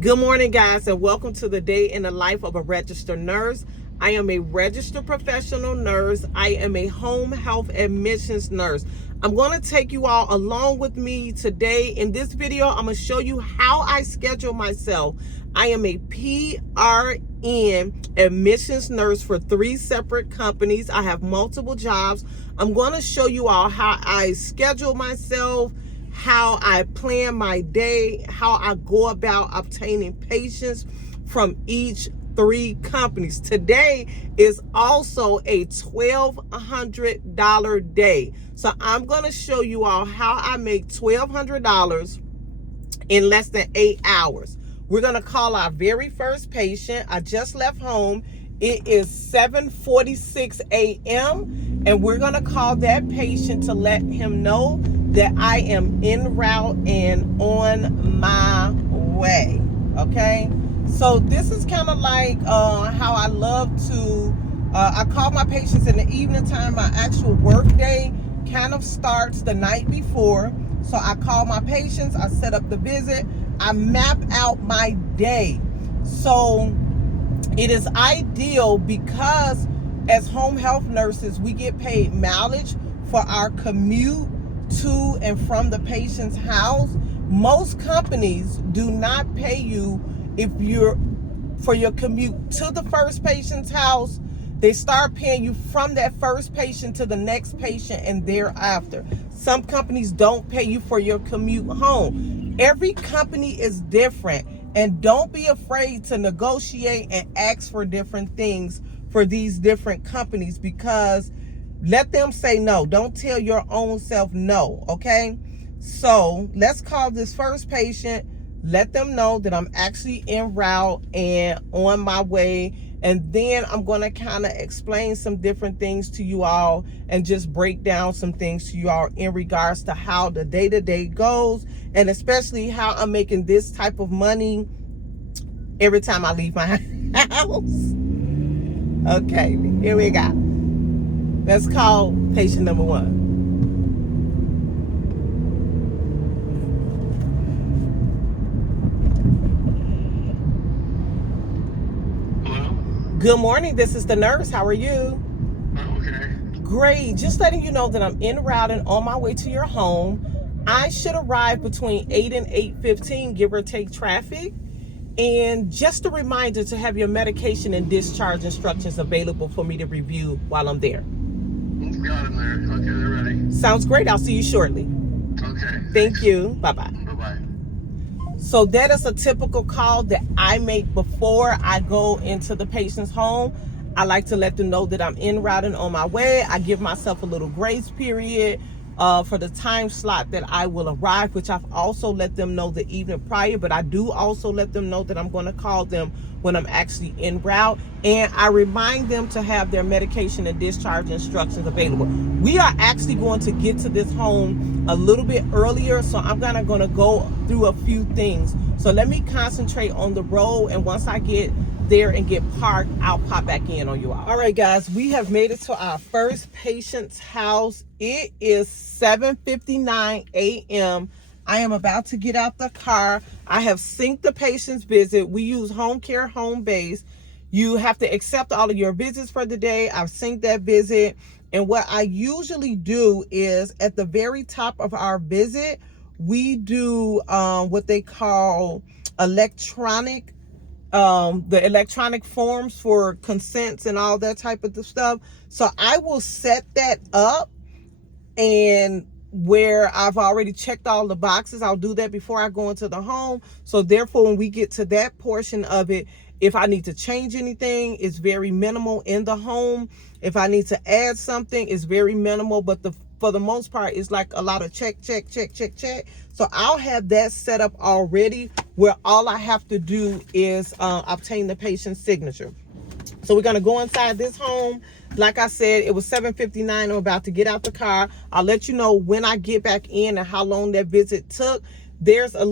Good morning, guys, and welcome to the day in the life of a registered nurse. I am a registered professional nurse. I am a home health admissions nurse. I'm going to take you all along with me today. In this video, I'm going to show you how I schedule myself. I am a PRN admissions nurse for 3 separate companies. I have multiple jobs. I'm going to show you all how I schedule myself, how I plan my day, how I go about obtaining patients from each 3 companies. Today is also a $1,200 day. So I'm going to show you all how I make $1,200 in less than 8 hours. We're going to call our very first patient. I just left home. It is 7:46 a.m. and we're going to call that patient to let him know that I am en route and on my way. Okay, so this is kind of like how I love to I call my patients in the evening time. My actual work day kind of starts the night before. So I call my patients, I set up the visit, I map out my day. So it is ideal because as home health nurses, we get paid mileage for our commute to and from the patient's house. Most companies do not pay you for your commute to the first patient's house. They start paying you from that first patient to the next patient and thereafter. Some companies don't pay you for your commute home. Every company is different, and don't be afraid to negotiate and ask for different things for these different companies, because let them say no. Don't tell your own self no, okay? So let's call this first patient, let them know that I'm actually en route and on my way. And then I'm going to kind of explain some different things to you all and just break down some things to you all in regards to how the day-to-day goes, and especially how I'm making this type of money every time I leave my house. Okay, here we go. Let's call patient number 1. Good morning, this is the nurse. How are you? Okay. Great. Just letting you know that I'm en route and on my way to your home. I should arrive between 8 and 8:15, give or take traffic. And just a reminder to have your medication and discharge instructions available for me to review while I'm there. Got them there. Okay, they're ready. Sounds great. I'll see you shortly. Okay. Thank you. Bye-bye. Bye-bye. So that is a typical call that I make before I go into the patient's home. I like to let them know that I'm en route and on my way. I give myself a little grace period for the time slot that I will arrive, which I've also let them know the evening prior, but I do also let them know that I'm going to call them when I'm actually en route, and I remind them to have their medication and discharge instructions available. We are actually going to get to this home a little bit earlier, so I'm going to go through a few things. So let me concentrate on the road, and once I get there and get parked, I'll pop back in on you all. All right, guys, we have made it to our first patient's house. It is 7:59 a.m. I am about to get out the car. I have synced the patient's visit. We use Home Care Home Base. You have to accept all of your visits for the day. I've synced that visit. And what I usually do is at the very top of our visit, we do what they call electronic the electronic forms for consents and all that type of stuff. So I will set that up, and where I've already checked all the boxes, I'll do that before I go into the home. So therefore, when we get to that portion of it, if I need to change anything, it's very minimal in the home. If I need to add something, it's very minimal, but for the most part, it's like a lot of check. So I'll have that set up already, where all I have to do is obtain the patient's signature. So we're going to go inside this home. Like I said, it was 7:59. I'm about to get out the car. I'll let you know when I get back in and how long that visit took. There's I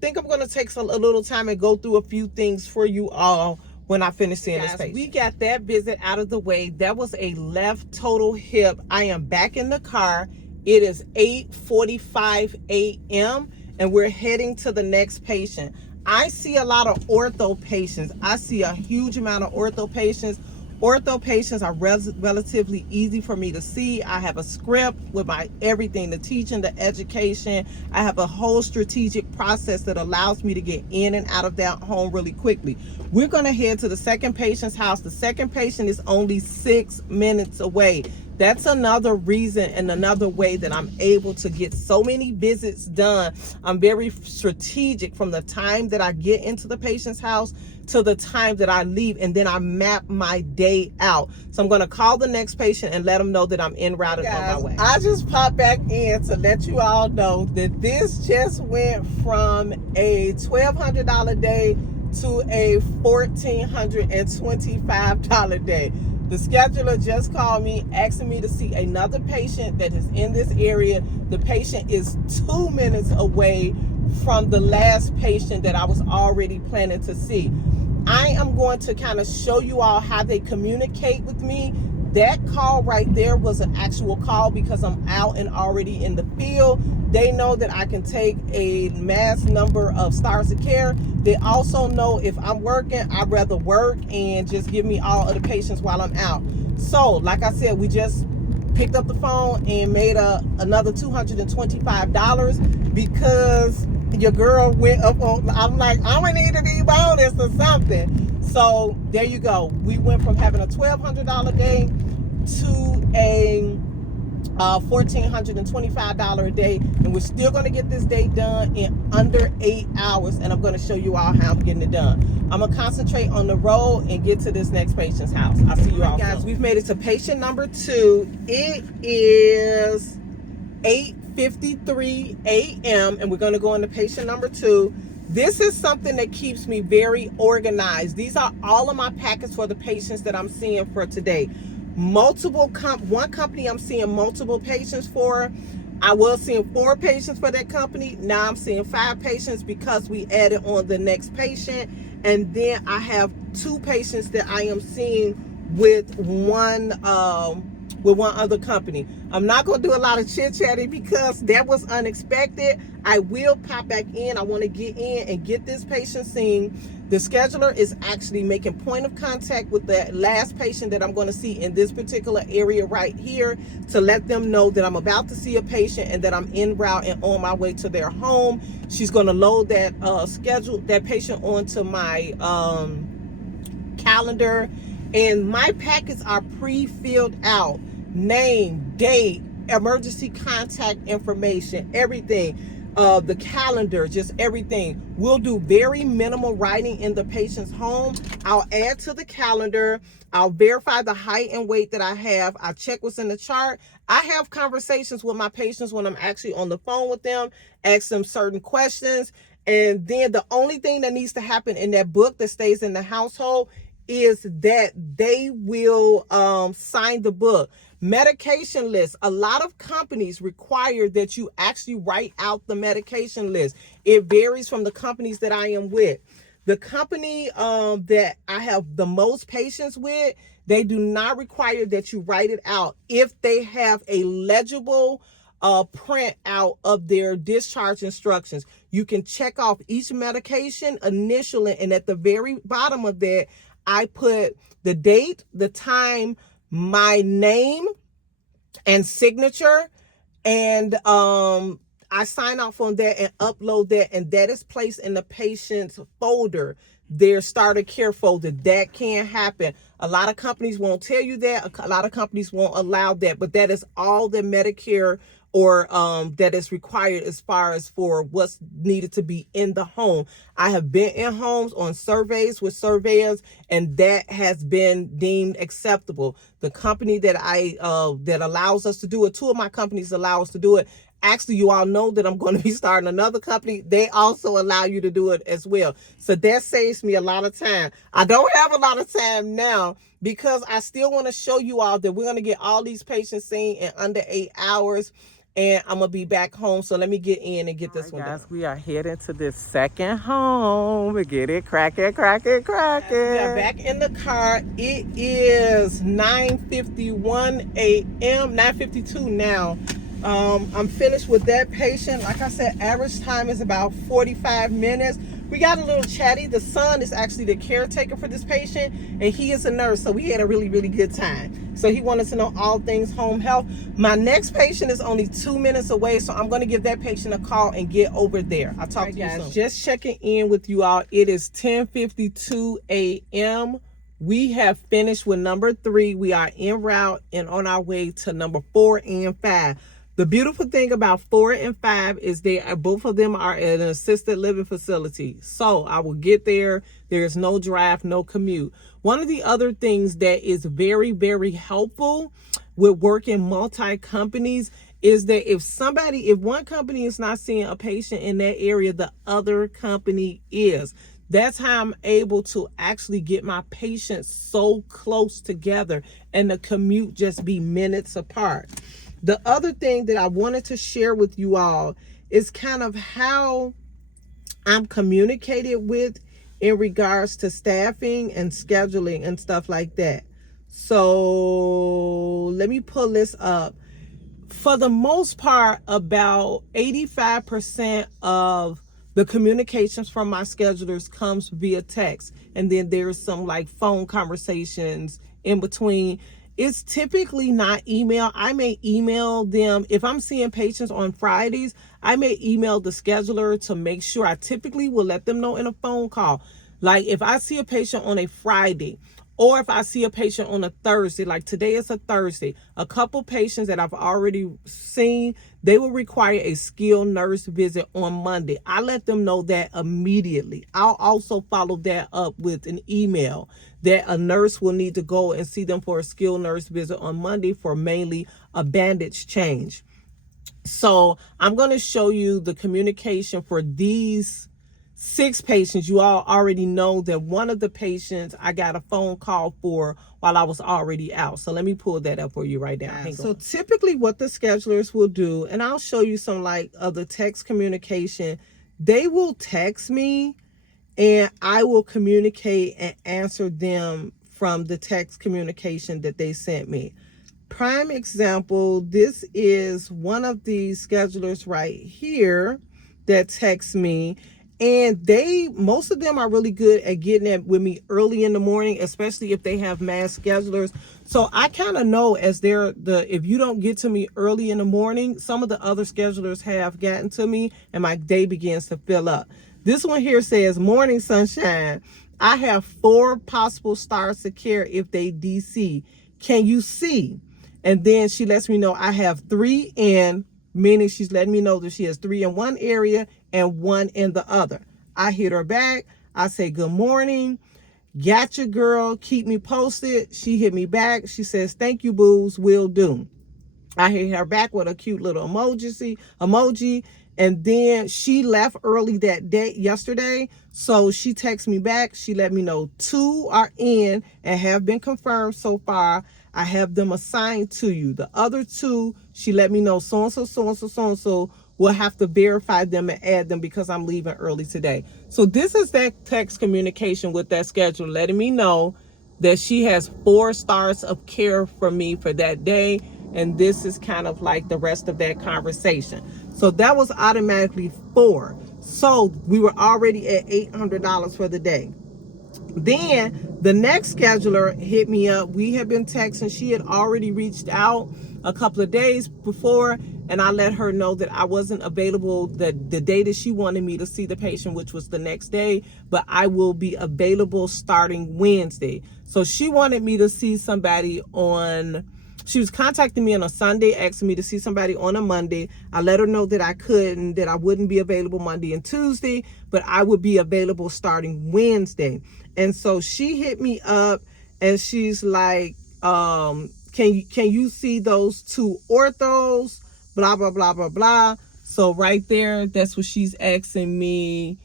think I'm going to take a little time and go through a few things for you all when I finish seeing this patient. We got that visit out of the way. That was a left total hip. I am back in the car. It is 8:45 a.m. and we're heading to the next patient. I see a lot of ortho patients. I see a huge amount of ortho patients. Ortho patients are relatively easy for me to see. I have a script with my everything, the teaching, the education. I have a whole strategic process that allows me to get in and out of that home really quickly. We're going to head to the second patient's house. The second patient is only 6 minutes away. That's another reason and another way that I'm able to get so many visits done. I'm very strategic from the time that I get into the patient's house to the time that I leave, and then I map my day out. So I'm going to call the next patient and let them know that I'm en route and on my way. I just popped back in to let you all know that this just went from a $1,200 day to a $1,425 day. The scheduler just called me asking me to see another patient that is in this area. The patient is 2 minutes away from the last patient that I was already planning to see. I am going to kind of show you all how they communicate with me. That call right there was an actual call because I'm out and already in the field. They know that I can take a mass number of stars of care. They also know if I'm working, I'd rather work and just give me all of the patients while I'm out. So, like I said, we just picked up the phone and made another $225 because your girl went up on, I'm like, I'm gonna need to be bonus or something. So there you go. We went from having a $1,200 day to a $1,425 a day, and we're still going to get this day done in under 8 hours, and I'm going to show you all how I'm getting it done. I'm going to concentrate on the road and get to this next patient's house. I'll see you all guys. We've made it to patient number 2. It is 8:53 a.m. and we're going to go into patient number 2. This is something that keeps me very organized. These are all of my packets for the patients that I'm seeing for today. One company I'm seeing multiple patients for. I was seeing 4 patients for that company. Now I'm seeing 5 patients because we added on the next patient. And then I have 2 patients that I am seeing with one other company. I'm not going to do a lot of chit-chatting because that was unexpected. I will pop back in. I want to get in and get this patient seen. The scheduler is actually making point of contact with the last patient that I'm going to see in this particular area right here to let them know that I'm about to see a patient and that I'm en route and on my way to their home. She's going to load that that patient onto my calendar, and my packets are pre-filled out. Name, date, emergency contact information, everything. The calendar, just everything. We'll do very minimal writing in the patient's home. I'll add to the calendar. I'll verify the height and weight that I have. I'll check what's in the chart. I have conversations with my patients when I'm actually on the phone with them, ask them certain questions. And then the only thing that needs to happen in that book that stays in the household is that they will sign the book. Medication list. A lot of companies require that you actually write out the medication list. It varies from the companies that I am with. The company that I have the most patients with, they do not require that you write it out if they have a legible print out of their discharge instructions. You can check off each medication initially, and at the very bottom of that, I put the date, the time, my name and signature, and I sign off on that and upload that, and that is placed in the patient's folder, their starter care folder. That can happen. A lot of companies won't tell you that. A lot of companies won't allow that, but that is all the Medicare or that is required as far as for what's needed to be in the home. I have been in homes on surveys with surveyors, and that has been deemed acceptable. The company that that allows us to do it, 2 of my companies allow us to do it. Actually, you all know that I'm going to be starting another company. They also allow you to do it as well. So that saves me a lot of time. I don't have a lot of time now because I still want to show you all that we're going to get all these patients seen in under 8 hours. And I'm going to be back home. So let me get in and get this one done. Guys, we are heading to this second home. We get it cracking. We are back in the car. It is 9:51 a.m. 9:52 now. I'm finished with that patient. Like I said, average time is about 45 minutes. We got a little chatty. The son is actually the caretaker for this patient, and he is a nurse, so we had a really, really good time. So he wanted to know all things home health. My next patient is only 2 minutes away, so I'm going to give that patient a call and get over there. I'll talk to you soon. Just checking in with you all. It is 10:52 a.m. We have finished with number 3. We are en route and on our way to number 4 and 5. The beautiful thing about 4 and 5 is both of them are at an assisted living facility. So I will get there. There's no drive, no commute. One of the other things that is very, very helpful with working multi-companies is that if one company is not seeing a patient in that area, the other company is. That's how I'm able to actually get my patients so close together and the commute just be minutes apart. The other thing that I wanted to share with you all is kind of how I'm communicated with in regards to staffing and scheduling and stuff like that. So let me pull this up. For the most part, about 85% of the communications from my schedulers comes via text. And then there's some like phone conversations in between. It's typically not email. I may email them. If I'm seeing patients on Fridays, I may email the scheduler to make sure. I typically will let them know in a phone call. Like if I see a patient on a Friday, or if I see a patient on a Thursday, like today is a Thursday, a couple patients that I've already seen, they will require a skilled nurse visit on Monday. I let them know that immediately. I'll also follow that up with an email that a nurse will need to go and see them for a skilled nurse visit on Monday for mainly a bandage change. So I'm going to show you the communication for these 6 patients. You all already know that one of the patients I got a phone call for while I was already out. So let me pull that up for you right now. So typically what the schedulers will do, and I'll show you some like of the text communication, they will text me and I will communicate and answer them from the text communication that they sent me. Prime example, this is one of these schedulers right here that texts me. And most of them are really good at getting it with me early in the morning, especially if they have mass schedulers. So I kind of know if you don't get to me early in the morning, some of the other schedulers have gotten to me and my day begins to fill up. This one here says, "Morning sunshine. I have 4 possible starts of care if they DC. Can you see?" And then she lets me know I have 3 in, meaning she's letting me know that she has 3 in one area and 1 in the other. I hit her back. I say, "Good morning. Gotcha, girl. Keep me posted." She hit me back. She says, "Thank you, boos. Will do." I hit her back with a cute little emoji. And then she left early that day, yesterday. So she texted me back. She let me know 2 are in and have been confirmed so far. I have them assigned to you. The other 2, she let me know so-and-so, so-and-so, so-and-so. We'll have to verify them and add them because I'm leaving early today. So this is that text communication with that schedule, letting me know that she has 4 starts of care for me for that day. And this is kind of like the rest of that conversation. So that was automatically 4. So we were already at $800 for the day. Then the next scheduler hit me up. We had been texting. She had already reached out a couple of days before, and I let her know that I wasn't available the day that she wanted me to see the patient, which was the next day, but I will be available starting Wednesday. So she wanted me to see somebody she was contacting me on a Sunday, asking me to see somebody on a Monday. I let her know that that I wouldn't be available Monday and Tuesday, but I would be available starting Wednesday. And so she hit me up and she's like, can you see those 2 orthos? Blah, blah, blah, blah, blah. So right there, that's what she's asking me.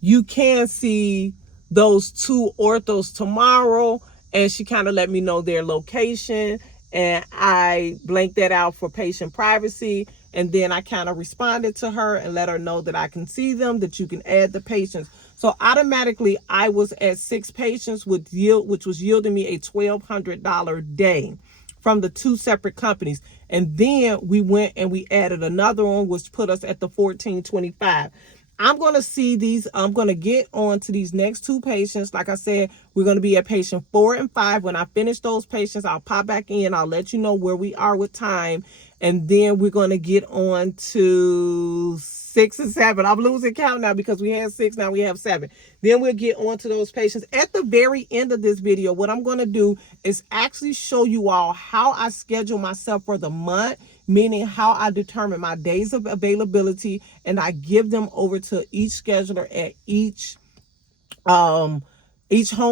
You can see those 2 orthos tomorrow. And she kind of let me know their location. And I blanked that out for patient privacy. And then I kind of responded to her and let her know that I can see them, that you can add the patients. So automatically I was at 6 patients which was yielding me a $1,200 day from the 2 separate companies. And then we went and we added another one, which put us at the $1,425. I'm going to see these. I'm going to get on to these next 2 patients. Like I said, we're going to be at patient 4 and 5. When I finish those patients, I'll pop back in. I'll let you know where we are with time. And then we're going to get on to 6 and 7. I'm losing count now because we had 6. Now we have 7. Then we'll get on to those patients. At the very end of this video, what I'm going to do is actually show you all how I schedule myself for the month, meaning how I determine my days of availability, and I give them over to each scheduler at each home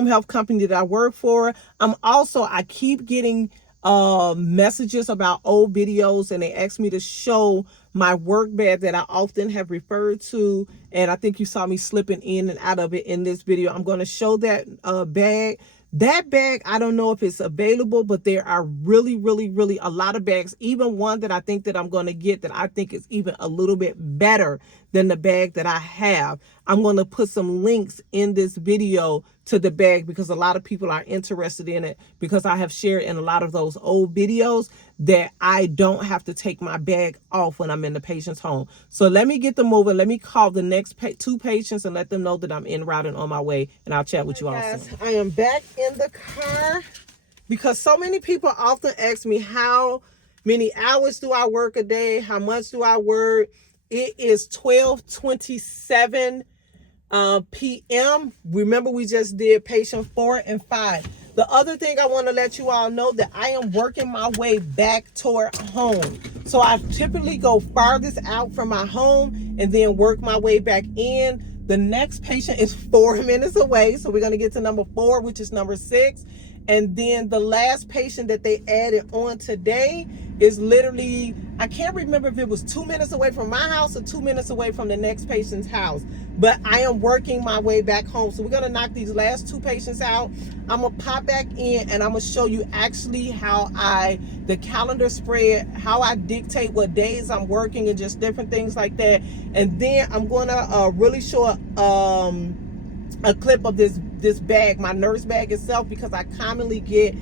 health company that I work for. I keep getting messages about old videos, and they ask me to show my work bag that I often have referred to, and I think you saw me slipping in and out of it in this video. I'm going to show that bag. That bag, I don't know if it's available, but there are really, really, really a lot of bags. Even one that I think that I'm going to get that I think is even a little bit better than the bag that I have. I'm going to put some links in this video to the bag because a lot of people are interested in it, because I have shared in a lot of those old videos that I don't have to take my bag off when I'm in the patient's home. So let me get them moving. Let me call the next 2 patients and let them know that I'm en route and on my way, and I'll chat with you all soon. I am back in the car because so many people often ask me how many hours do I work a day? How much do I work? It is 12:27 p.m. Remember, we just did patient 4 and 5. The other thing I want to let you all know that I am working my way back toward home. So I typically go farthest out from my home and then work my way back in. The next patient is 4 minutes away. So we're going to get to number 4, which is number 6. And then the last patient that they added on today is literally, I can't remember if it was 2 minutes away from my house or 2 minutes away from the next patient's house. But I am working my way back home. So we're going to knock these last 2 patients out. I'm going to pop back in and I'm going to show you actually how the calendar spread, how I dictate what days I'm working and just different things like that. And then I'm going to really show a clip of this bag, my nurse bag itself, because I commonly get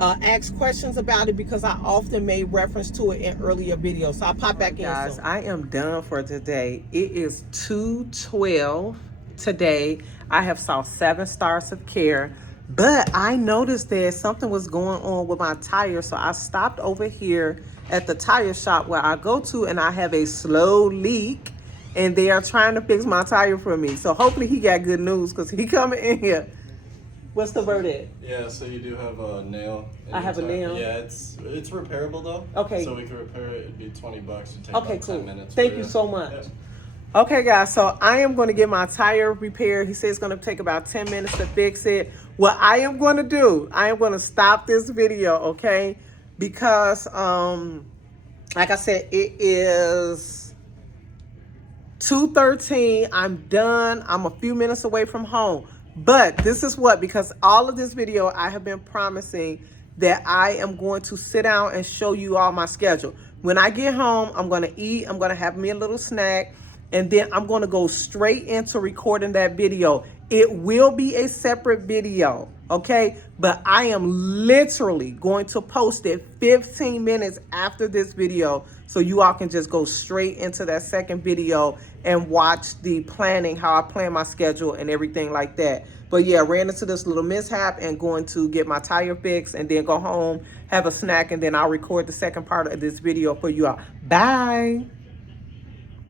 asked questions about it because I often made reference to it in earlier videos. So I'll pop back in. Guys, I am done for today. It is 2:12 today. I have saw 7 stars of care, but I noticed that something was going on with my tire, so I stopped over here at the tire shop where I go to, and I have a slow leak, and they are trying to fix my tire for me. So hopefully he got good news because he coming in here. What's the verdict? Yeah, so you do have a nail. I have a nail. Yeah, it's repairable though. Okay. So we can repair it. It'd be $20. It'd take Okay, about cool. 10 minutes. Thank you so much. Yep. Okay, guys, so I am going to get my tire repaired. He says it's going to take about 10 minutes to fix it. What I am going to do, I am going to stop this video, okay? Because, like I said, it is 2:13. I'm done. I'm a few minutes away from home. But this is what, because all of this video, I have been promising that I am going to sit down and show you all my schedule. When I get home, I'm going to eat. I'm going to have me a little snack. And then I'm going to go straight into recording that video. It will be a separate video, okay? But I am literally going to post it 15 minutes after this video, so you all can just go straight into that second video and watch the planning, how I plan my schedule and everything like that. But yeah, ran into this little mishap and going to get my tire fixed and then go home, have a snack, and then I'll record the second part of this video for you all. Bye.